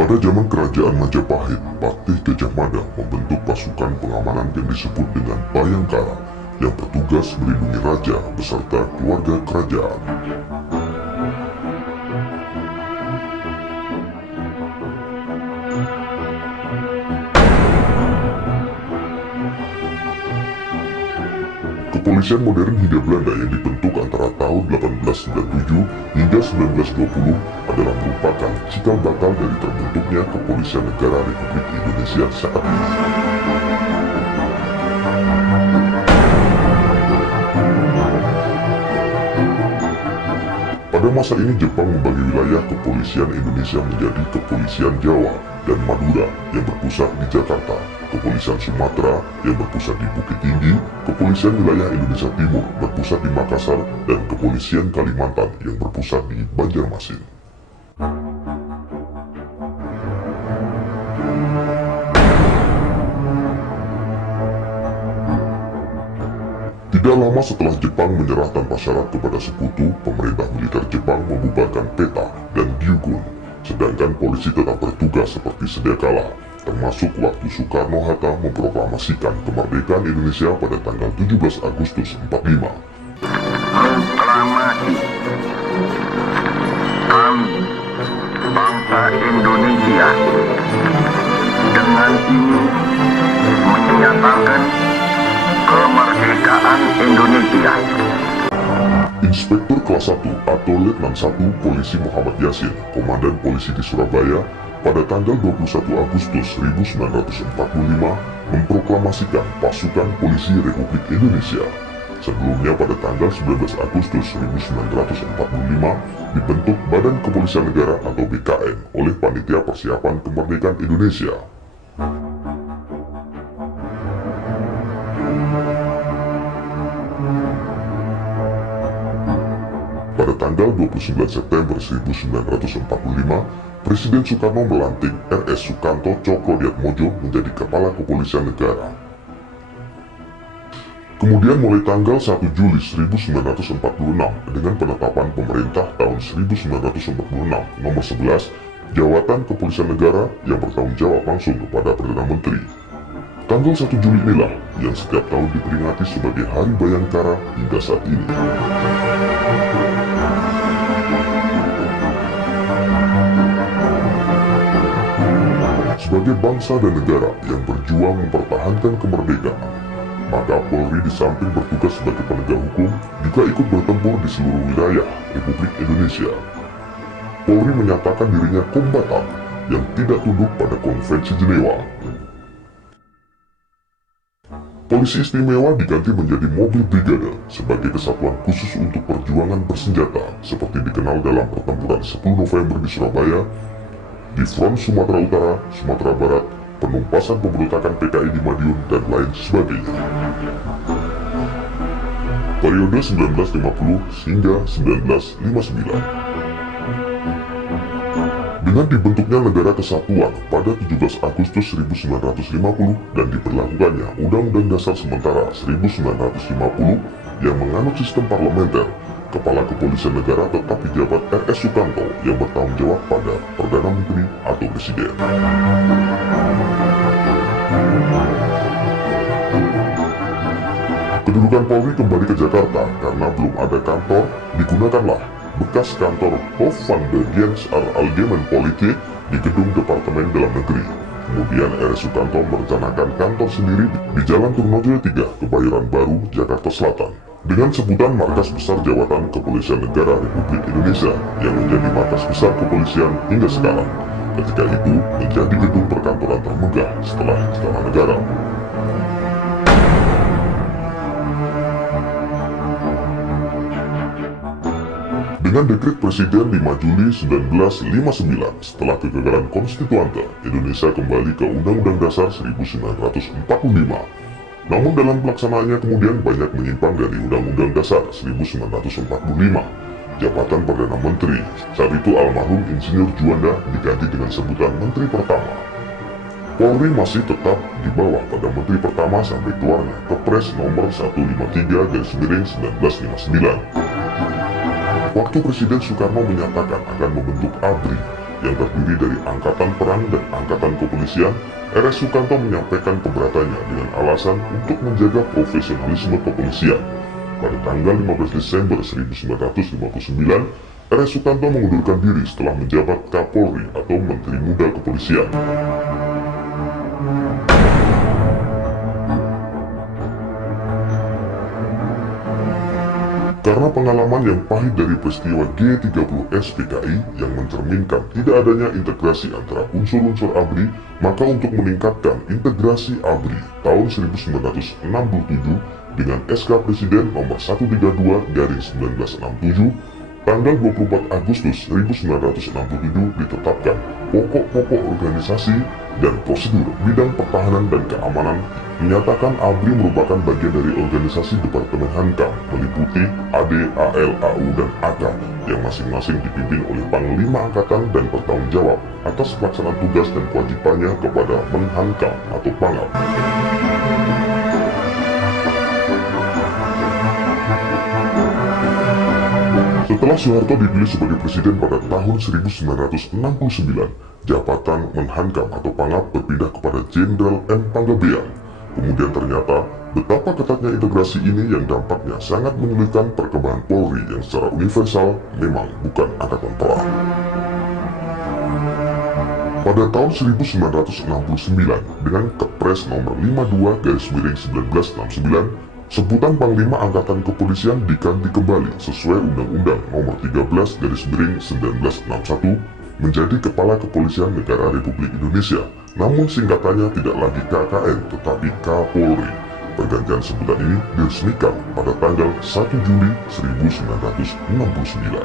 Pada zaman kerajaan Majapahit, Patih Gajah Mada membentuk pasukan pengamanan yang disebut dengan Bayangkara yang bertugas melindungi raja beserta keluarga kerajaan. Kepolisian modern Hindia Belanda yang dibentuk antara tahun 1897 hingga 1920 adalah merupakan cikal bakal dari terbentuknya Kepolisian Negara Republik Indonesia saat ini. Pada masa ini Jepang membagi wilayah kepolisian Indonesia menjadi Kepolisian Jawa dan Madura yang berpusat di Jakarta, Kepolisian Sumatera yang berpusat di Bukit Tinggi, Kepolisian Wilayah Indonesia Timur berpusat di Makassar, dan Kepolisian Kalimantan yang berpusat di Banjarmasin. Tidak lama setelah Jepang menyerah tanpa syarat kepada sekutu, pemerintah militer Jepang membubarkan PETA dan Gyugun, sedangkan polisi tetap bertugas seperti sedia kala, termasuk waktu Soekarno-Hatta memproklamasikan kemerdekaan Indonesia pada tanggal 17 Agustus 45. Proklamasi kami, bangsa Indonesia, dengan ini menyatakan kemerdekaan Indonesia. Inspektur kelas 1 atau Letnan 1 Polisi Muhammad Yasin, Komandan Polisi di Surabaya, pada tanggal 21 Agustus 1945 memproklamasikan Pasukan Polisi Republik Indonesia. Sebelumnya pada tanggal 19 Agustus 1945 dibentuk Badan Kepolisian Negara atau BKN oleh Panitia Persiapan Kemerdekaan Indonesia. Pada tanggal 29 September 1945, Presiden Soekarno melantik R.S. Sukanto Cokro-Diatmodjo menjadi Kepala Kepolisian Negara. Kemudian mulai tanggal 1 Juli 1946 dengan penetapan pemerintah tahun 1946 nomor 11, Jawatan Kepolisian Negara yang bertanggung jawab langsung kepada Perdana Menteri. Tanggal 1 Juli inilah yang setiap tahun diperingati sebagai Hari Bayangkara hingga saat ini. Sebagai bangsa dan negara yang berjuang mempertahankan kemerdekaan, maka Polri di samping bertugas sebagai penegak hukum juga ikut bertempur di seluruh wilayah Republik Indonesia. Polri menyatakan dirinya kombatan yang tidak tunduk pada Konvensi Jenewa. Polisi istimewa diganti menjadi mobil brigade sebagai kesatuan khusus untuk perjuangan bersenjata seperti dikenal dalam pertempuran 10 November di Surabaya, di Front Sumatera Utara, Sumatera Barat, penumpasan pemberontakan PKI di Madiun, dan lain sebagainya. Periode 1950 hingga 1959. Dengan dibentuknya Negara Kesatuan pada 17 Agustus 1950 dan diberlakukannya Undang-Undang Dasar Sementara 1950 yang menganut sistem parlementer, Kepala Kepolisian Negara tetap dijabat R.S. Sukanto yang bertanggung jawab pada Perdana Menteri atau Presiden. Kedudukan Polri kembali ke Jakarta karena belum ada kantor, digunakanlah bekas kantor Hof van der Gens Algemeen Politik di gedung Departemen Dalam Negeri. Kemudian R.S. Sukanto merencanakan kantor sendiri di Jalan Trunojoyo 3, Kebayoran Baru, Jakarta Selatan, dengan sebutan Markas Besar Jawatan Kepolisian Negara Republik Indonesia yang menjadi markas besar kepolisian hingga sekarang. Ketika itu menjadi gedung perkantoran termegah setelah Istana Negara. Dengan dekret Presiden 5 Juli 1959, setelah kegagalan konstituante, Indonesia kembali ke Undang-Undang Dasar 1945. Namun dalam pelaksanaannya kemudian banyak menyimpang dari Undang-Undang Dasar 1945. Jabatan Perdana Menteri, saat itu almarhum Insinyur Juanda, diganti dengan sebutan Menteri Pertama. Polri masih tetap di bawah pada Menteri Pertama sampai keluarnya Kepres nomor 153/1959. Waktu Presiden Soekarno menyatakan akan membentuk ABRI, yang terdiri dari Angkatan Perang dan Angkatan Kepolisian, RS Sukanto menyampaikan keberatannya dengan alasan untuk menjaga profesionalisme kepolisian. Pada tanggal 15 Desember 1959, RS Sukanto mengundurkan diri setelah menjabat Kapolri atau Menteri Muda Kepolisian. Karena pengalaman yang pahit dari peristiwa G30 SPKI yang mencerminkan tidak adanya integrasi antara unsur-unsur ABRI, maka untuk meningkatkan integrasi ABRI tahun 1967 dengan SK Presiden nomor 132/1967, tanggal 24 Agustus 1967 ditetapkan pokok-pokok organisasi dan prosedur bidang pertahanan dan keamanan, menyatakan ABRI merupakan bagian dari organisasi Departemen Hankam meliputi AD, AL, AU, dan AK yang masing-masing dipimpin oleh Panglima Angkatan dan bertanggung jawab atas pelaksanaan tugas dan kewajibannya kepada Menhankam atau Pangap. Setelah Soeharto dipilih sebagai presiden pada tahun 1969, jabatan Menhankam atau Pangap berpindah kepada Jenderal M. Panggabean. Kemudian ternyata betapa ketatnya integrasi ini yang dampaknya sangat menyulitkan perkembangan Polri yang secara universal memang bukan angkatan perang. Pada tahun 1969 dengan Kepres nomor 52/1969, sebutan Panglima Angkatan Kepolisian diganti kembali sesuai Undang-Undang nomor 13/1961 menjadi Kepala Kepolisian Negara Republik Indonesia. Namun singkatannya tidak lagi KKN tetapi Kapolri. Pergantian sebutan ini diresmikan pada tanggal 1 Juli 1969.